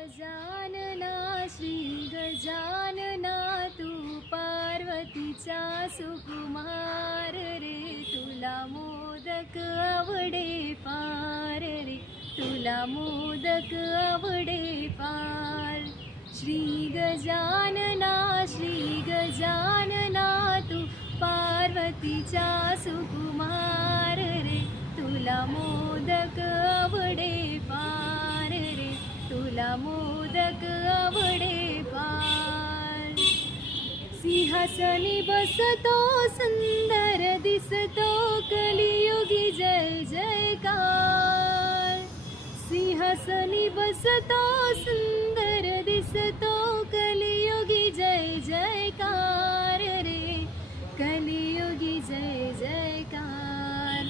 गजानना श्री गजानना तू पार्वतीचा सुकुमार रे, तुला मोदक आवडे फार रे, तुला मोदक आवडे फार. श्री गजानना तू पार्वतीचा सुकुमार रे, तुला मोदक आवडे फार रे, तुला मोदक आवडे फार. सिंहासनी बसतो सुंदर दिसतो कलियुगी जय जयकार. सिंहासनी बसतो सुंदर दिसतो कलियुगी जय जयकार रे, कलियुगी जय जयकार.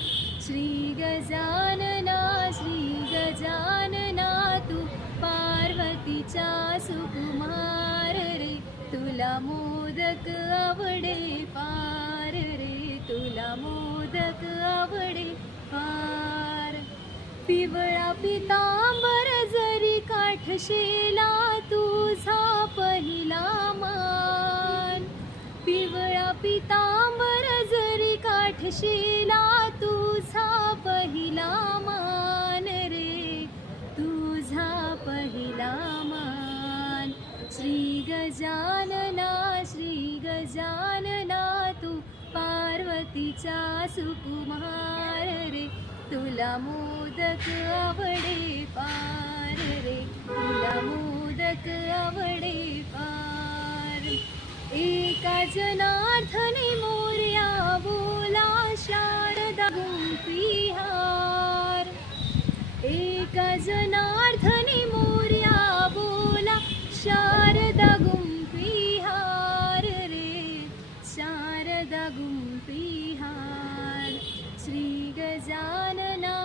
श्री गजानना तू पार्वतीचा सुकुमार रे, तुला मोदक आवडे फार रे, तुला मोदक आवडे फार. पिवळा पितांबर जरी काठशेला तुझा पहिला मान. पिवळा पितांबर जरी काठशेला तुझा पहिला मान रे, तुझा पहिला मान. श्री गजानना तू पार्वतीचा सुकुमार रे, तुला मोदक आवडे फार रे, तुला मोदक आवडे फार. एका जनार्दनी मोरया बोला शारदा गुंफी हार. एका जनार्दनी मोरया बोला शारदा गुंफी हार रे, शारदा गुंफी हार. श्री गजानना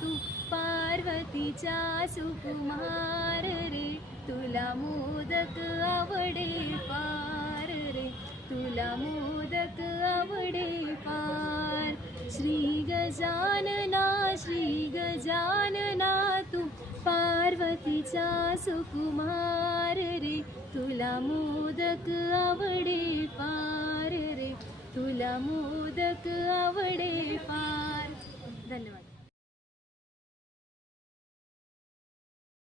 तू पार्वतीचा सुकुमार रे, तुला मोदक आवडे फार रे, तुला मोदक आवडे फार. श्री गजानना तू पार्वतीचा सुकुमार रे, तुला मोदक आवडे फार रे, तुला मोदक आवडे फार. धन्यवाद.